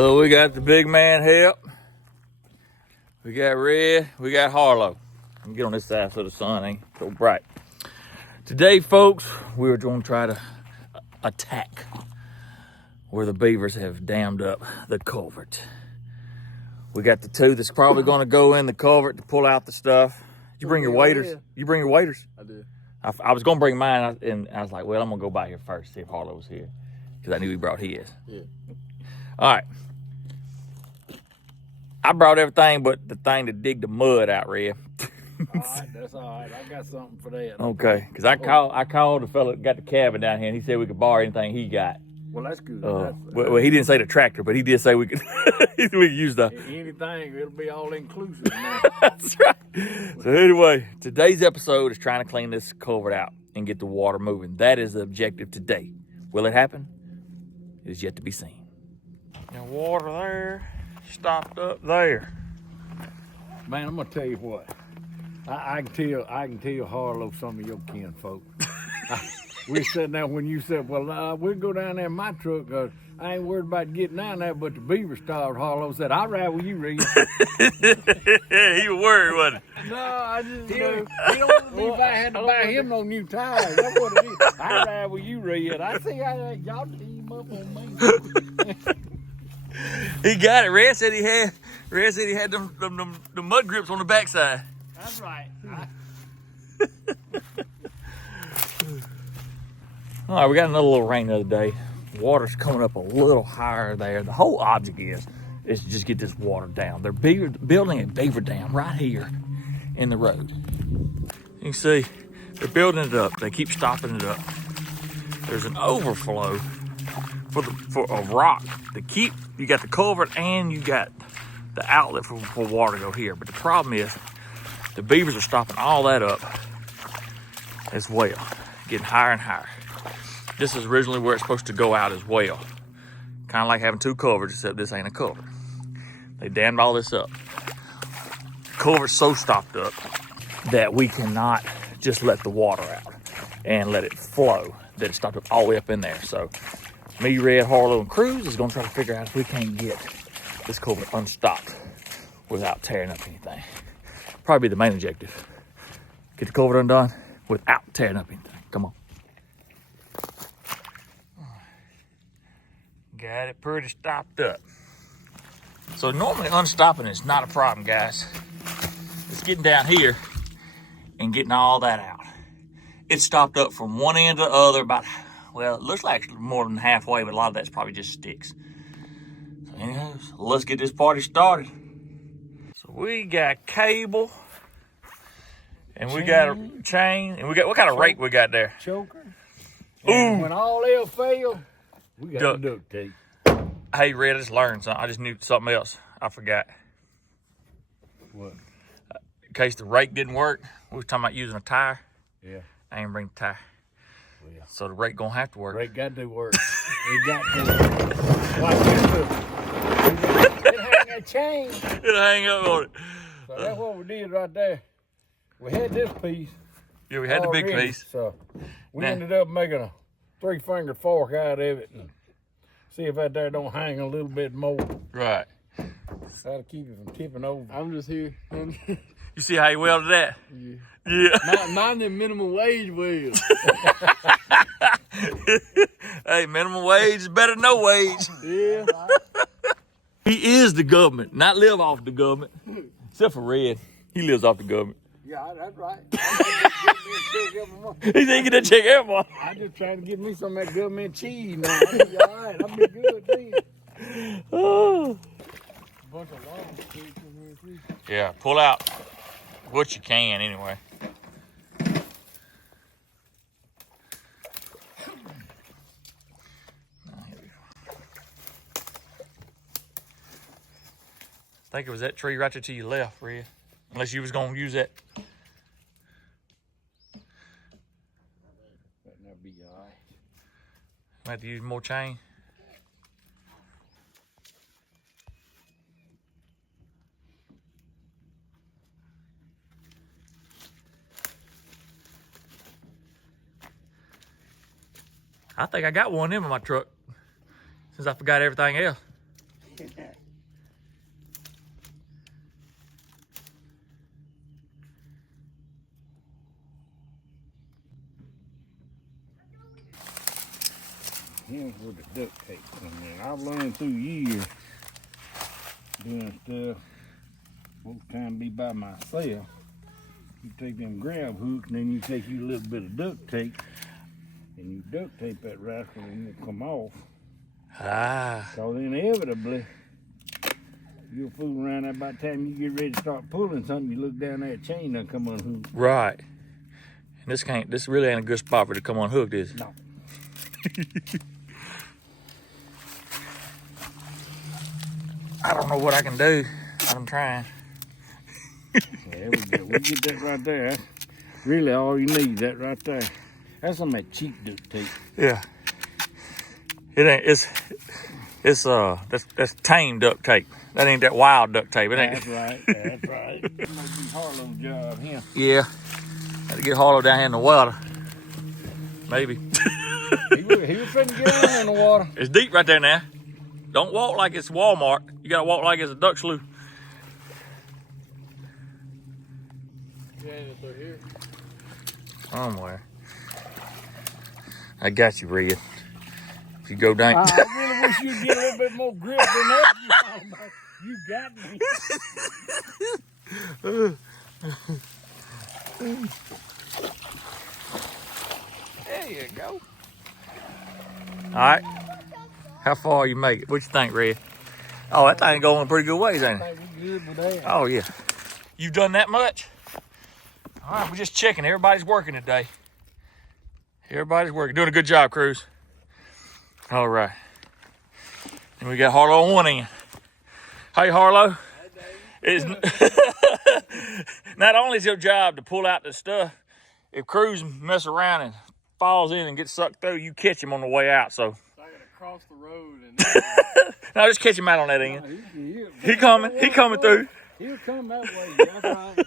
So we got the big man help. We got Red. We got Harlo. Let me get on this side so the sun ain't so bright. Today, folks, we're going to try to attack where the beavers have dammed up the culvert. We got the two that's probably going to go in the culvert to pull out the stuff. Did you bring your waders? You bring your waders? I did. I was going to bring mine, and I was like, well, I'm going to go by here first, see if Harlo was here, because I knew he brought his. Yeah. All right. I brought everything but the thing to dig the mud out, Red. All right, that's all right. I got something for that. Okay, because I called the fella that got the cabin down here, and he said we could borrow anything he got. Well, that's good. Well, he didn't say the tractor, but he did say we could we could use the anything. It'll be all inclusive. That's right. So anyway, today's episode is trying to clean this culvert out and get the water moving. That is the objective today. Will it happen? It is yet to be seen. Now water there, stopped up there. Man, I'm gonna tell you what. I can tell Harlo some of your kinfolk. We sitting there when you said, well, we'll go down there in my truck. I ain't worried about getting down there, but the beaver starved. Harlo said, I'll ride with you, Reed. He was worried, wasn't he? No, I just, he don't want to be I had to buy him no new tires. That's what it is. I'll ride with you, Reed. I see how y'all team up on me. He got it. Red said he had them mud grips on the backside. That's right. All right, we got another little rain the other day. Water's coming up a little higher there. The whole object is to just get this water down. They're building a beaver dam right here in the road. You can see they're building it up. They keep stopping it up. There's an overflow for a rock to keep. You got the culvert and you got the outlet for water to go here. But the problem is the beavers are stopping all that up as well, getting higher and higher. This is originally where it's supposed to go out as well. Kind of like having two culverts, except this ain't a culvert. They dammed all this up. The culvert's so stopped up that we cannot just let the water out and let it flow, that it stopped up all the way up in there. So me, Red, Harlo, and Cruz is gonna try to figure out if we can't get this culvert unstopped without tearing up anything. Probably the main objective. Get the culvert undone without tearing up anything. Come on. Got it pretty stopped up. So normally unstopping is not a problem, guys. It's getting down here and getting all that out. It's stopped up from one end to the other about, well, it looks like more than halfway, but a lot of that's probably just sticks. So anyways, let's get this party started. So we got cable, and we got a chain, and we got, what kind of rake we got there? Choker. Ooh. And when all else fails, we got duct tape. Hey, Red, I just learned something. I just knew something else. I forgot. What? In case the rake didn't work, we was talking about using a tire. Yeah. I ain't bring the tire. Well, yeah. So the rake gonna have to work. Rake got to work. It got to. Watch this. It hang a chain. It'll hang up on it. So that's what we did right there. We had this piece. Yeah, we had the big piece. So we ended up making a 3-finger fork out of it and see if that there don't hang a little bit more. Right. That'll keep it from tipping over. I'm just here. You see how he welded that? Yeah. Yeah. Mine the minimum wage weld. Hey, minimum wage is better than no wage. Yeah. He is the government, not live off the government. Except for Red. He lives off the government. Yeah, that's right. He ain't get that check every month. I just trying to get me some of that government cheese now. I'll be all right. I'll be good then. Oh. Bunch of long sticks in here too. Yeah, pull out what you can anyway. I think it was that tree right there to your left, Red. Unless you was gonna use that. That'll be all right. Might have to use more chain. I think I got one of them in my truck since I forgot everything else. Here's where the duct tape comes in. I've learned through years doing stuff. Most time be by myself. You take them grab hooks and then you take you a little bit of duct tape and you duct tape that rascal and it'll come off. Ah. So inevitably, you'll fool around there. By the time you get ready to start pulling something, you look down there, chain done come unhooked. Right. And this really ain't a good spot for it to come unhooked, is it? No. I don't know what I can do. I'm trying. There we go. We get that right there. That's really all you need, that right there. That's some of that cheap duct tape. Yeah. It ain't. That's tame duct tape. That ain't that wild duct tape. It ain't. That's right. That's right. That might be Harlo's job here. Yeah. Had to get Harlo down here in the water. Maybe. He was finna get in the water. It's deep right there now. Don't walk like it's Walmart. You gotta walk like it's a duck slough. Yeah, it's right here. Somewhere. I got you, Red. If you go down. I really wish you'd get a little bit more grip than that. You got me. There you go. All right. How far you make it? What you think, Red? Oh, that thing going a pretty good ways, ain't it? I think we good with that. Oh, yeah. You've done that much? All right, we're just checking. Everybody's working today. Everybody's working. Doing a good job, Cruz. All right. And we got Harlo on one end. Hey, Harlo. It's not only is your job to pull out the stuff, if Cruz mess around and falls in and gets sucked through, you catch him on the way out. So I gotta cross the road and no, just catch him out on that end. He coming through. He'll come that way. That's right.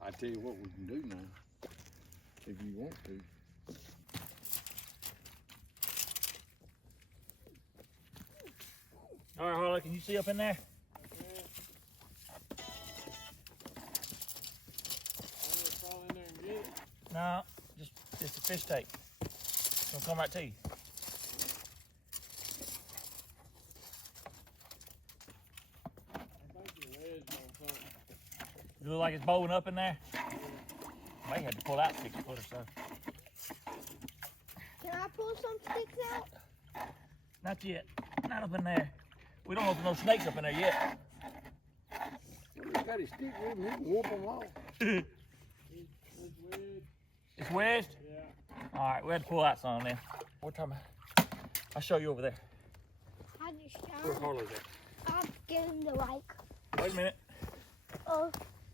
I tell you what we can do now, if you want to. All right, Harlo, can you see up in there? No, just a fish tape. It's gonna come right to you. You look like it's bowing up in there. May have to pull out 6 foot or so. Can I pull some sticks out? Not yet. Not up in there. We don't open no snakes up in there yet. He's got his stick with him. He can whoop them off. It's wedged? yeah. All right, we had to pull out some then. What time? I'll show you over there. I just Where's Harlo's at? I'm getting the like. Wait a minute. Oh,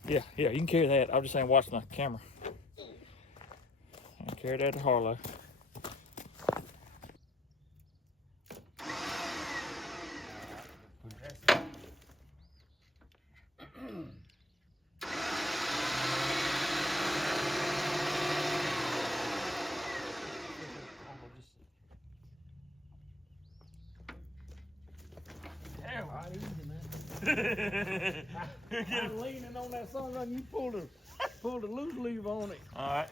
Yeah, you can carry that. I'm just saying, watch the camera. I'll carry that to Harlo. I'm leaning on that sun and you pull the loose leaf on it. All right.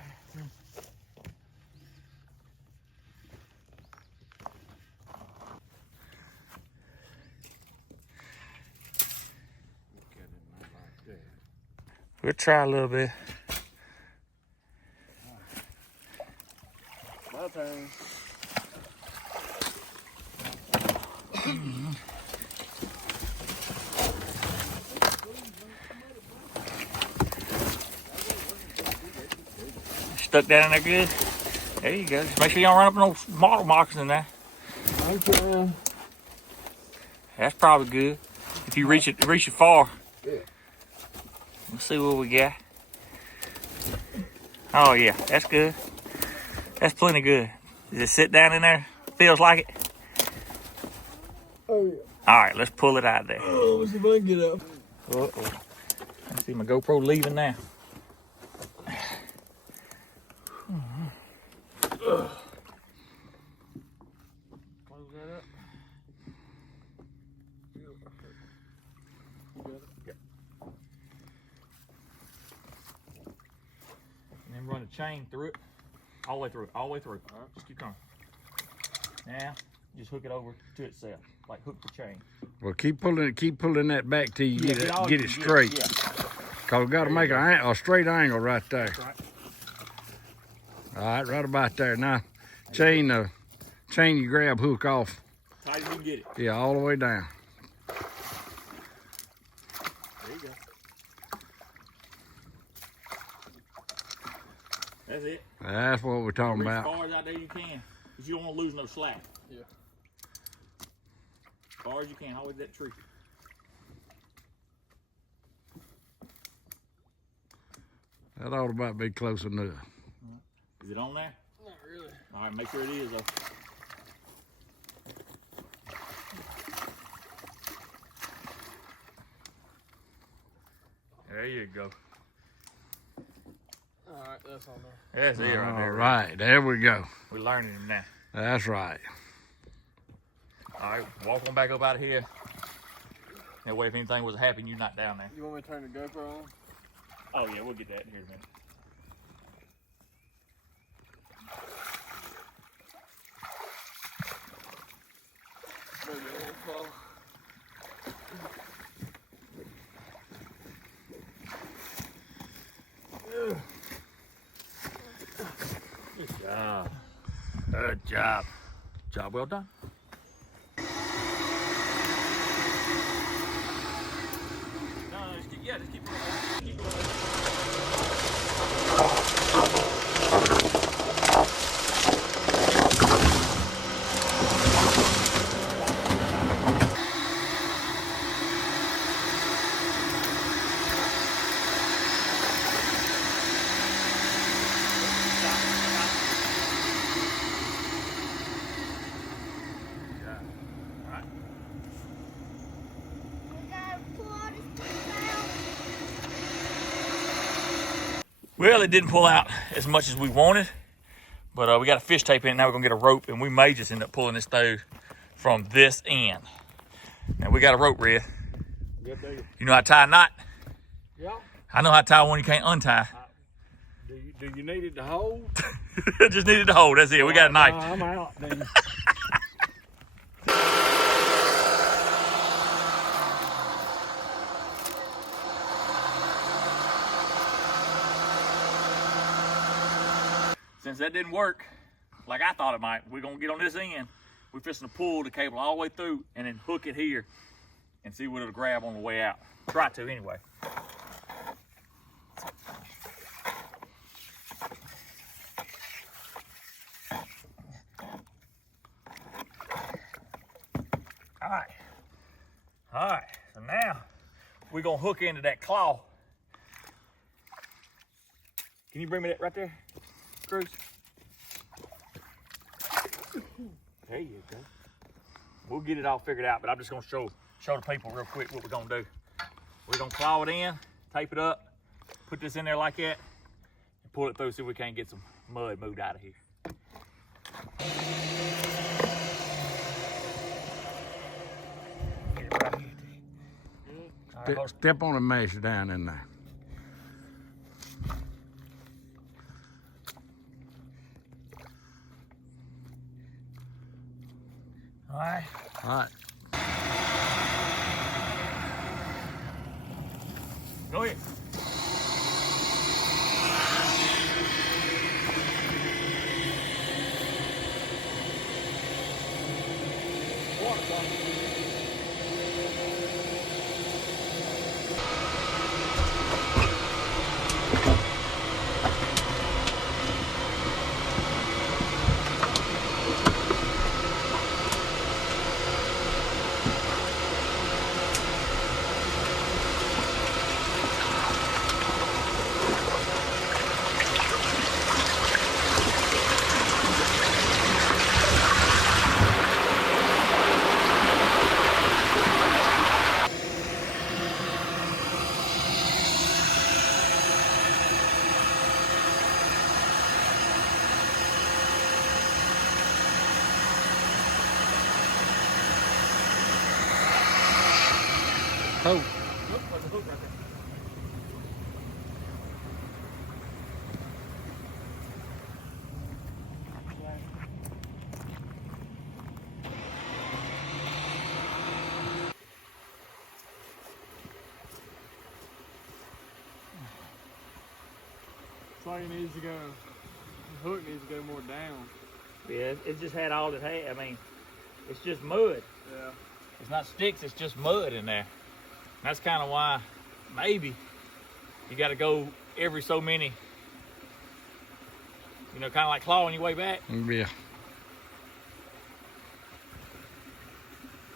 We'll try a little bit. My turn. Stuck that in there good? There you go. Just make sure you don't run up no model moccasins in there. Okay. That's probably good. If you reach it far. Yeah. Let's see what we got. Oh yeah, that's good. That's plenty good. Does it sit down in there? Feels like it? Oh yeah. All right, let's pull it out of there. Oh, let's see if I can get up. Uh-oh. Let's see my GoPro leaving now. Close that up. And then run a chain through it. All the way through. All the way through. Just keep coming. Now, just hook it over to itself, like hook the chain. Well, keep pulling that back till you get it can straight. get. Yeah. Cause we got to make a straight angle right there. That's right. All right, right about there. Now, chain you grab, hook off. Tight as you can get it. Yeah, all the way down. There you go. That's it. That's what we're talking Reach about. as far as out there you can, because you don't want to lose no slack. Yeah. As far as you can, always that tree. That ought to about be close enough. Is it on there? Not really. All right, make sure it is though. There you go. All right, that's on there. That's it right All there. right, there we go. We're learning him now. That's right. All right, walk on back up out of here. That way, if anything was happening, you're not down there. You want me to turn the GoPro on? Oh yeah, we'll get that in here in a minute. Maybe it won't fall. Good job. Good job. Job well done. No, just keep, just keep going. Keep going. We gotta pull all this stuff out. Well, it didn't pull out as much as we wanted, but we got a fish tape in it. Now we're gonna get a rope, and we may just end up pulling this through from this end. Now we got a rope, Red. Good deal. You know how to tie a knot? Yeah. I know how to tie one you can't untie. Do you need it to hold? Just needed to hold. That's it. We got a knife. I'm out then. Since that didn't work like I thought it might, we're gonna get on this end. We're fixing to pull the cable all the way through and then hook it here and see what it'll grab on the way out. Try to anyway. All right, so now we're gonna hook into that claw. Can you bring me that right there, Cruz? There you go. We'll get it all figured out, but I'm just gonna show the people real quick what we're gonna do. We're gonna claw it in, tape it up, put this in there like that, and pull it through, see if we can't get some mud moved out of here. Get it right here. All right, hold- Step on the mesh down in there. all right. All right. Go ahead. Oh, Look, there's a hook right there. like it needs to go. The hook needs to go more down. Yeah, it just had all it had. I mean, it's just mud. Yeah. It's not sticks, it's just mud in there. That's kind of why maybe you got to go every so many, you know, kind of like clawing your way back. Yeah.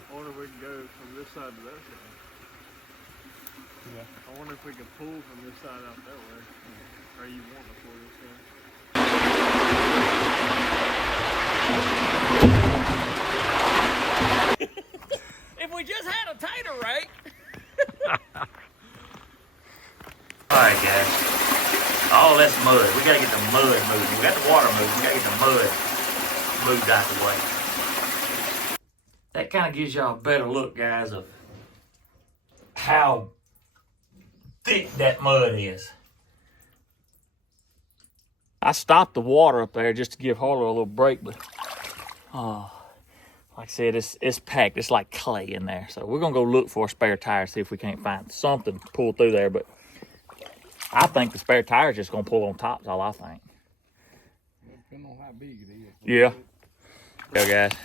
I wonder if we can go from this side to that side. Yeah. I wonder if we can pull from this side out that way. Or you want to pull this way? If we just had a tater rake. All right, guys. All that's mud. We gotta get the mud moving. We got the water moving. We gotta get the mud moved out the way. That kind of gives y'all a better look, guys, of how thick that mud is. I stopped the water up there just to give Harlo a little break, but like I said, it's packed. It's like clay in there. So we're gonna go look for a spare tire, see if we can't find something to pull through there. But I think the spare tire is just gonna pull on top. Is all I think. Depending on how big it is. Yeah. Yeah, guys.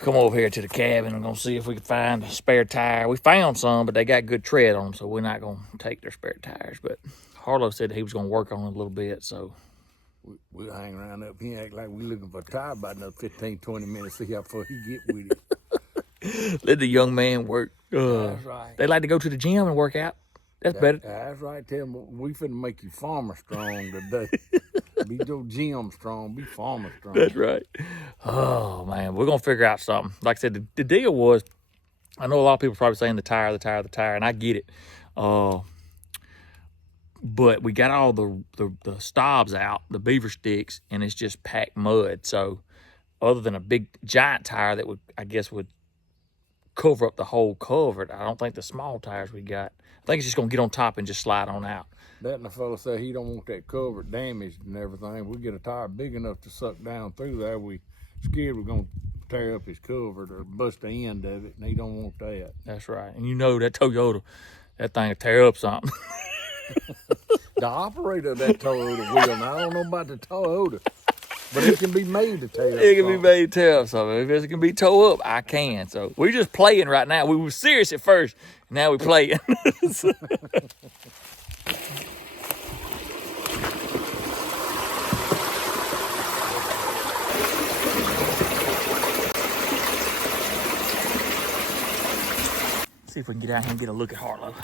Come over here to the cabin. I'm gonna see if we can find a spare tire. We found some, but they got good tread on them, so we're not gonna take their spare tires. But Harlo said he was gonna work on it a little bit, so. We'll hang around up here, act like we're looking for a tire about another 15, 20 minutes, see how far he get with it. Let the young man work. That's right. They like to go to the gym and work out. That's better. That's right. Tell him we finna make you farmer strong today. Be no gym strong, be farmer strong. That's right. Oh, man. We're going to figure out something. Like I said, the deal was, I know a lot of people probably saying the tire, and I get it. But we got all the stobs out, the beaver sticks, and it's just packed mud. So other than a big giant tire that would cover up the whole culvert, I don't think the small tires we got. I think it's just gonna get on top and just slide on out. That and the fella said he don't want that culvert damaged and everything. We get a tire big enough to suck down through there. We scared we're gonna tear up his culvert or bust the end of it, and he don't want that. That's right. And you know that Toyota, that thing will tear up something. The operator of that Toyota will. Now I don't know about the Toyota, but it can be made to tear up. It can be made to tear up something. If it can be towed up, I can. So we're just playing right now. We were serious at first, now we're playing. See if we can get out here and get a look at Harlo.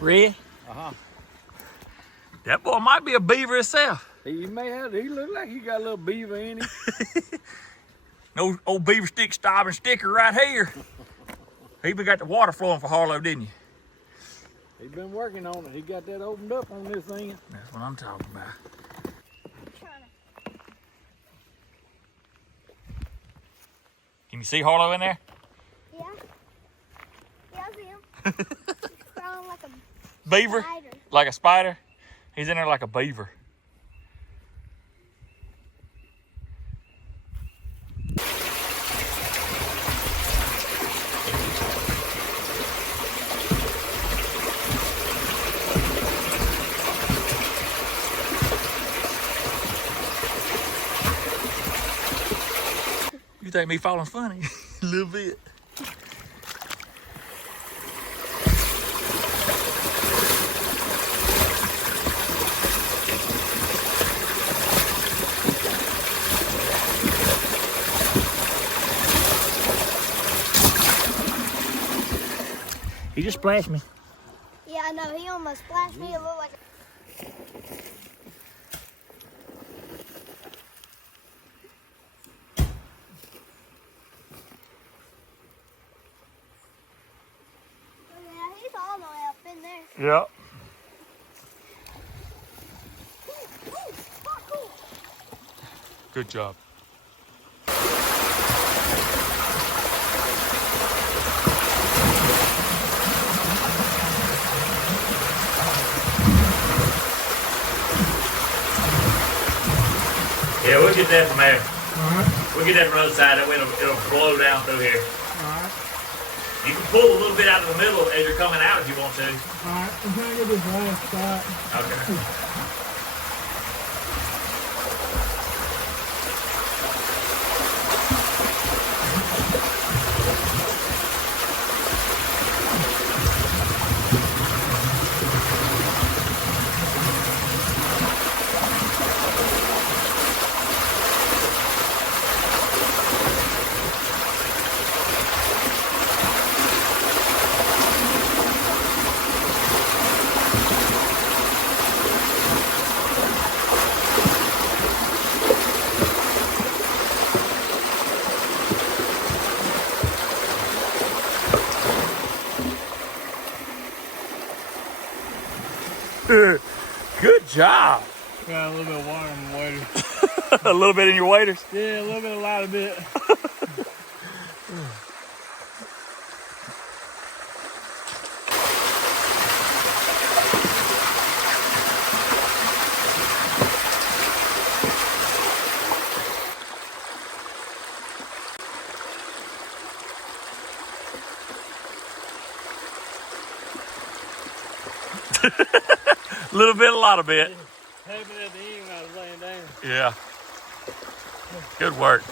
Red? Uh-huh. That boy might be a beaver himself. He may have. He look like he got a little beaver in him. No old beaver stick stobbing sticker right here. He even got the water flowing for Harlo, didn't you? He's been working on it. He got that opened up on this end. That's what I'm talking about. Can you see Harlo in there? Yeah. Yeah, I see him. He's crawling like a Beaver? spider. Like a spider? He's in there like a beaver. You think me falling's funny? A little bit. He just splashed me. Yeah, I know. He almost splashed me. It looked like yeah, he's all the way up in there. Yeah. Good job. Yeah, we'll get that from there. All right. We'll get that from the other side. That way it'll blow down through here. All right. You can pull a little bit out of the middle as you're coming out if you want to. All right. I'm trying to get this last spot. Okay. Good job. Got a little bit of water in the water. A little bit in your waders. Yeah, a little bit, a lot of bit. A little bit, a lot of bit. Happened at the end when I was laying down. Yeah. Good work.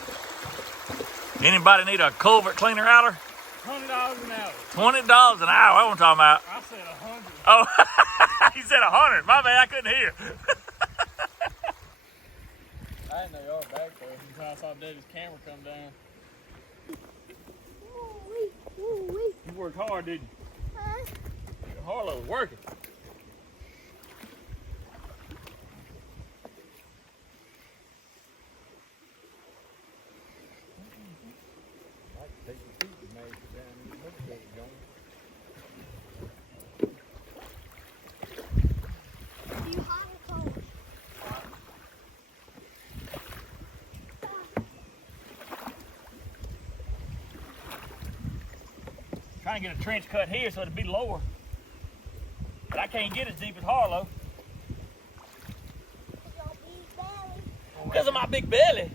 Anybody need a culvert cleaner outer? $100 an hour. $20 an hour. That's what I'm talking about. I said 100. Oh, he said 100. My bad, I couldn't hear. I didn't know y'all were back there until I saw Daddy's camera come down. You worked hard, didn't you? Harlo was working. Trying to get a trench cut here so it'd be lower. But I can't get as deep as Harlo. Because of my big belly.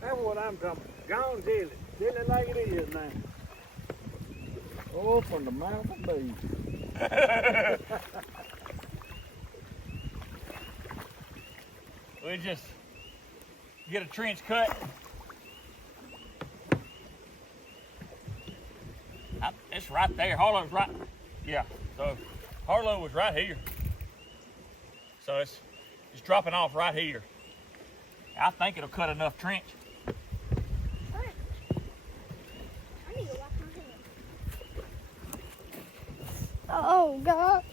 That's what I'm talking about. Gone dilly. Dilly like it is now. Oh, from the mouth of beaver. We just get a trench cut. It's right there. Harlo's right. Yeah. So Harlo was right here. So it's dropping off right here. I think it'll cut enough trench. I need to wash my hands. Oh God.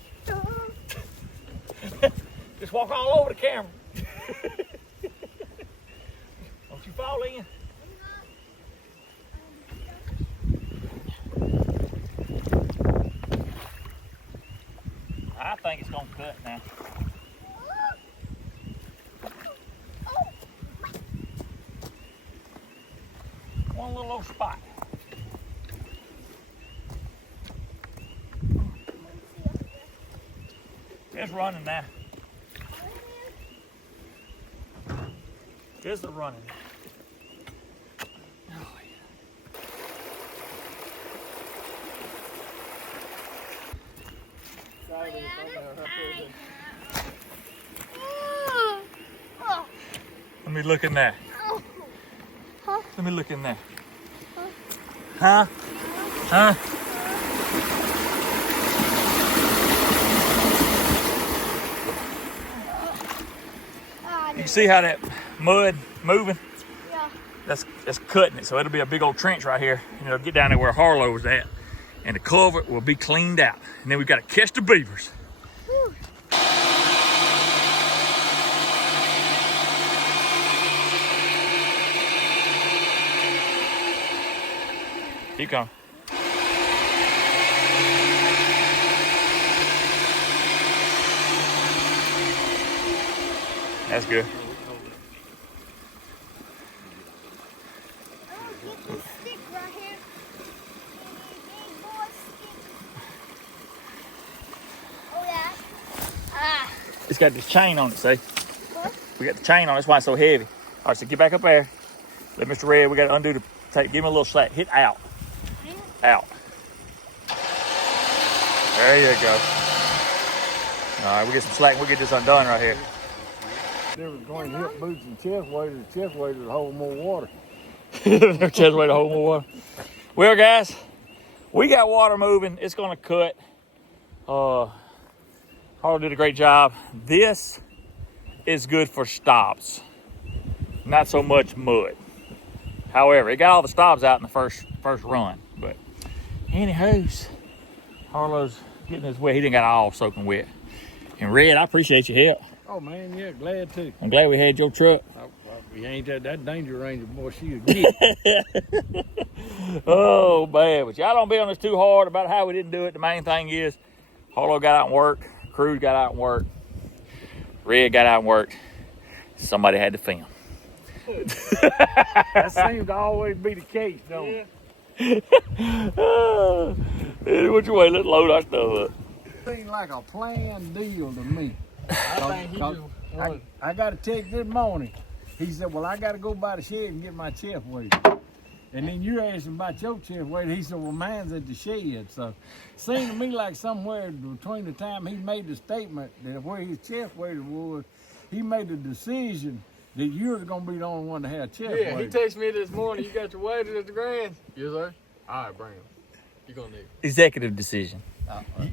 Just walk all over the camera. Don't you fall in. I think it's gonna cut now. One little old spot. It's running now. It's a running. Oh, yeah. Let me look in there. Let me look in there. Huh? Huh? You can see how that mud moving? Yeah. That's cutting it, so it'll be a big old trench right here. And it'll get down there where Harlo was at. And the culvert will be cleaned out. And then we've got to catch the beavers. Whew. Keep going. That's good. I'm gonna get this stick right here. Big boy stick. Oh yeah. Ah. It's got this chain on it, see? What? We got the chain on, that's why it's so heavy. All right, so get back up there. Let Mr. Red, we got to undo the tape. Give him a little slack. Hit out. Out. There you go. All right, we get some slack and we'll get this undone right here. There was going hip boots and chest waders. Chest waders to hold more water. Their chest weight to hold more water. Well, guys, we got water moving. It's going to cut. Harlo did a great job. This is good for stops, not so much mud. However, it got all the stops out in the first run. But anywho's, Harlo's getting his wet. He didn't got all soaking wet. And Red, I appreciate your help. Oh man, yeah, glad to. I'm glad we had your truck. We ain't that danger ranger, boy. She'll get. Oh man, but y'all don't be on us too hard about how we didn't do it. The main thing is, Harlo got out and worked. Crew got out and worked. Red got out and worked. Somebody had to film. That seems to always be the case, don't it? Which way? Let's load our stuff up. Seems like a planned deal to me. I got a text this morning. He said, well, I got to go by the shed and get my chest weighed. And then you asked him about your chest weight. He said, well, mine's at the shed. So it seemed to me like somewhere between the time he made the statement that where his chest weight was, he made the decision that you're going to be the only one to have chest weight. Yeah, he texted me this morning, you got your waders at the grand? Yes, sir. All right, bring them. You're going to need them. Executive decision.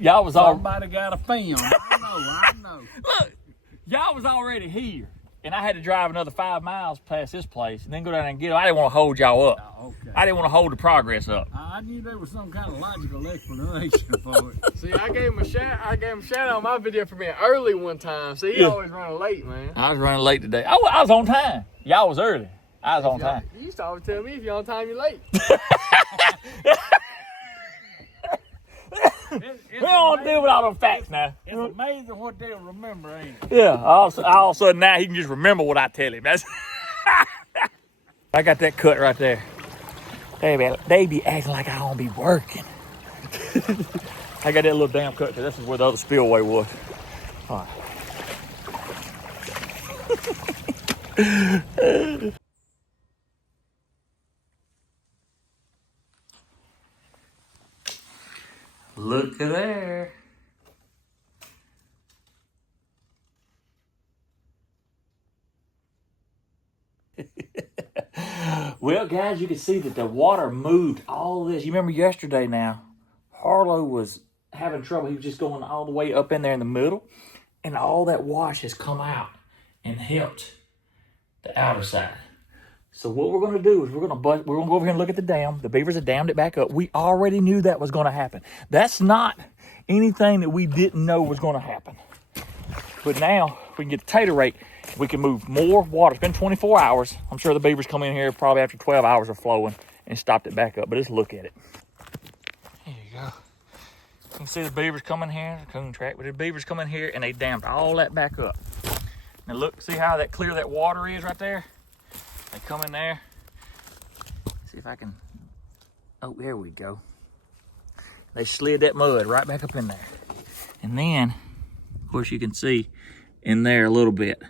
Y'all was all. Somebody got a film. I know. Look, y'all was already here. And I had to drive another 5 miles past this place and then go down there and get them. I didn't want to hold y'all up. Okay. I didn't want to hold the progress up. I knew there was some kind of logical explanation for it. See, I gave him a shout out on my video for being early one time. See, he always running late, man. I was running late today. I was on time. Y'all was early. I was on time. You used to always tell me if you're on time, you're late. We don't deal with all them facts now. It's amazing what they'll remember, ain't it? Yeah, all of a sudden now he can just remember what I tell him. That's I got that cut right there. They be acting like I don't be working. I got that little damn cut because this is where the other spillway was. All right. Look at there. Well, guys, you can see that the water moved all this. You remember yesterday now, Harlo was having trouble. He was just going all the way up in there in the middle, and all that wash has come out and helped the outer side. So what we're going to do is we're going to go over here and look at the dam. The beavers have dammed it back up. We already knew that was going to happen. That's not anything that we didn't know was going to happen. But now we can get the tater rake. We can move more water. It's been 24 hours. I'm sure the beavers come in here probably after 12 hours of flowing and stopped it back up. But let's look at it. There you go. You can see the beavers coming here, the coon track, but the beavers come in here and they dammed all that back up. Now look, see how that clear that water is right there? They come in there. See if I can, oh, there we go. They slid that mud right back up in there. And then, of course, you can see in there a little bit.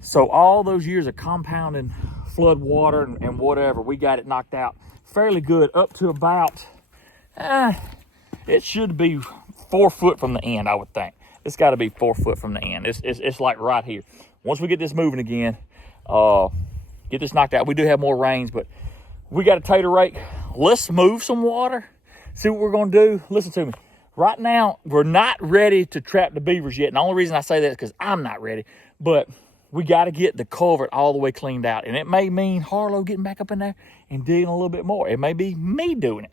So all those years of compounding flood water and whatever, we got it knocked out fairly good up to about, it should be 4 foot from the end, I would think. It's got to be 4 foot from the end. It's like right here. Once we get this moving again, get this knocked out. We do have more rains, but we got a tater rake. Let's move some water. See what we're going to do. Listen to me. Right now, we're not ready to trap the beavers yet. And the only reason I say that is because I'm not ready. But we got to get the culvert all the way cleaned out. And it may mean Harlo getting back up in there and digging a little bit more. It may be me doing it.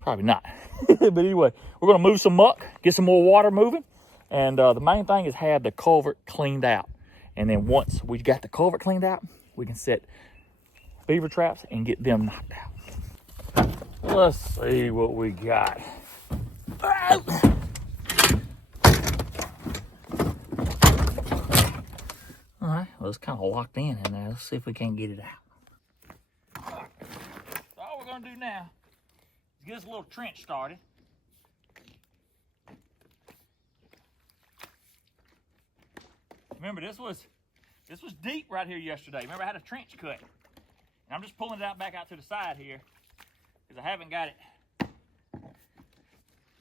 Probably not. But anyway, we're going to move some muck, get some more water moving. And the main thing is have the culvert cleaned out. And then once we got the culvert cleaned out, we can set beaver traps and get them knocked out. Let's see what we got. All right, well, it's kind of locked in there. Let's see if we can get it out. So all we're going to do now is get us a little trench started. Remember, this was deep right here yesterday. Remember, I had a trench cut. And I'm just pulling it out back out to the side here because I haven't got it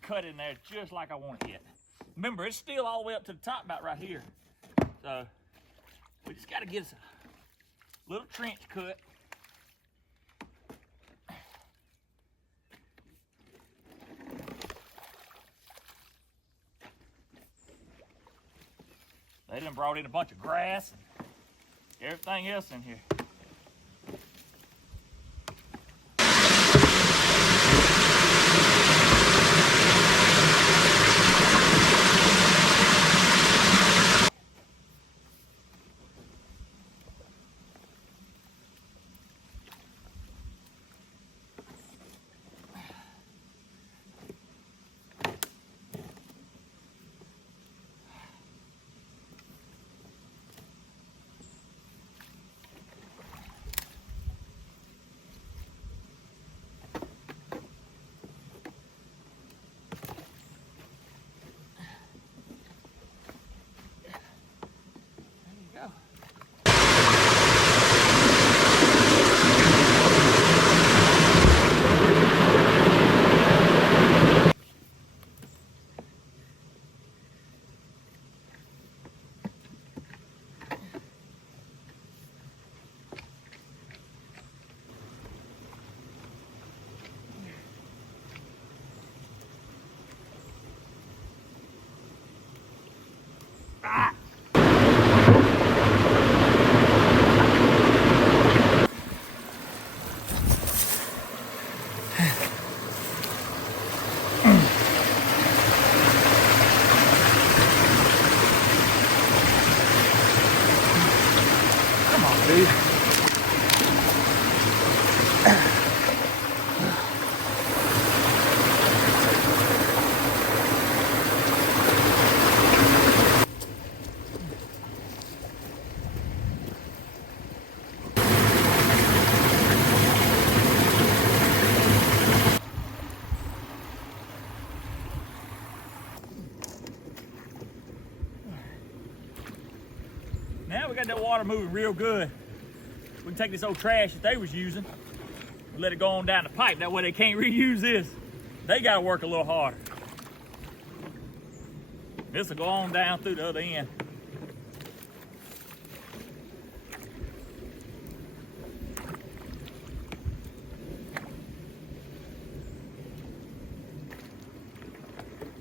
cut in there just like I want it yet. Remember, it's still all the way up to the top about right here. So we just got to get us a little trench cut. They done brought in a bunch of grass and everything else in here. Dude. Now we got that water moving real good. We can take this old trash that they was using and let it go on down the pipe. That way they can't reuse this. They gotta work a little harder. This will go on down through the other end.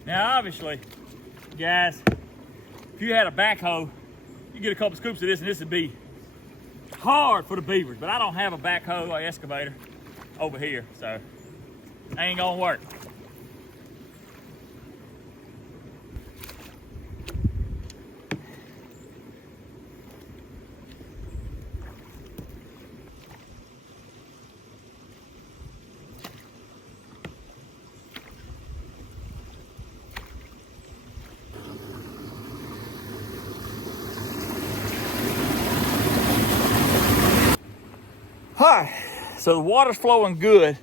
Now obviously, guys, if you had a backhoe, you get a couple scoops of this and this would be hard for the beavers, but I don't have a backhoe or excavator over here, so ain't gonna work. All right, so the water's flowing good,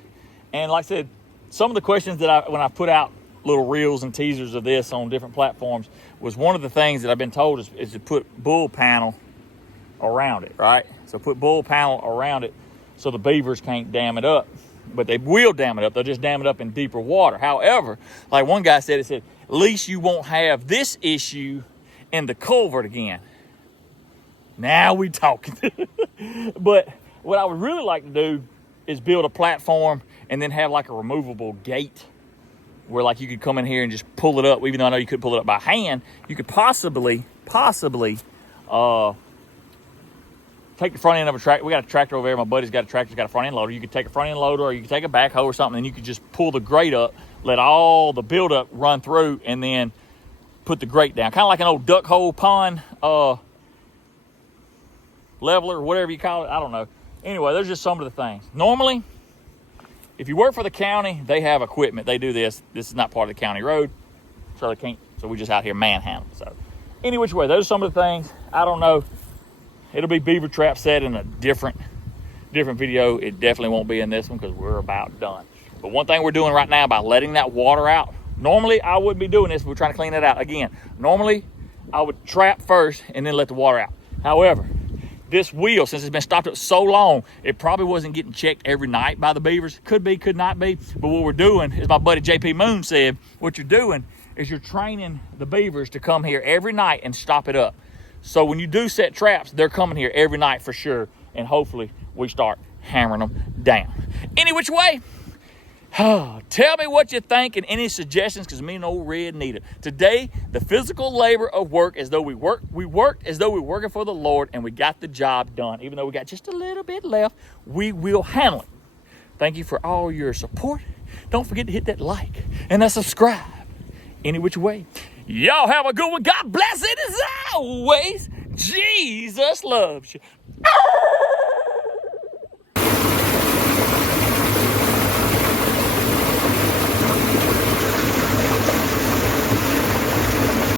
and like I said, some of the questions that when I put out little reels and teasers of this on different platforms was one of the things that I've been told is to put bull panel around it, right? So put bull panel around it so the beavers can't dam it up, but they will dam it up. They'll just dam it up in deeper water. However, like one guy said, at least you won't have this issue in the culvert again. Now we talking. But what I would really like to do is build a platform and then have like a removable gate where like you could come in here and just pull it up. Even though I know you could pull it up by hand, you could possibly take the front end of a tractor. We got a tractor over there. My buddy's got a tractor. He's got a front end loader. You could take a front end loader or you could take a backhoe or something and you could just pull the grate up, let all the buildup run through and then put the grate down. Kind of like an old duck hole pond leveler or whatever you call it. I don't know. Anyway, there's just some of the things. Normally, if you work for the county, they have equipment. They do this. This is not part of the county road, so they can't. So we just out here manhandling. So, any which way, those are some of the things. I don't know. It'll be beaver trap set in a different video. It definitely won't be in this one because we're about done. But one thing we're doing right now by letting that water out. Normally, I wouldn't be doing this. We're trying to clean it out again. Normally, I would trap first and then let the water out. However, this wheel, since it's been stopped up so long, it probably wasn't getting checked every night by the beavers. Could be, could not be. But what we're doing, as my buddy JP Moon said, what you're doing is you're training the beavers to come here every night and stop it up. So when you do set traps, they're coming here every night for sure. And hopefully we start hammering them down. Any which way, tell me what you think and any suggestions, because me and old Red need it. Today, the physical labor of work, as though we worked as though we were working for the Lord, and we got the job done. Even though we got just a little bit left, we will handle it. Thank you for all your support. Don't forget to hit that like and that subscribe. Any which way. Y'all have a good one. God bless it as always. Jesus loves you.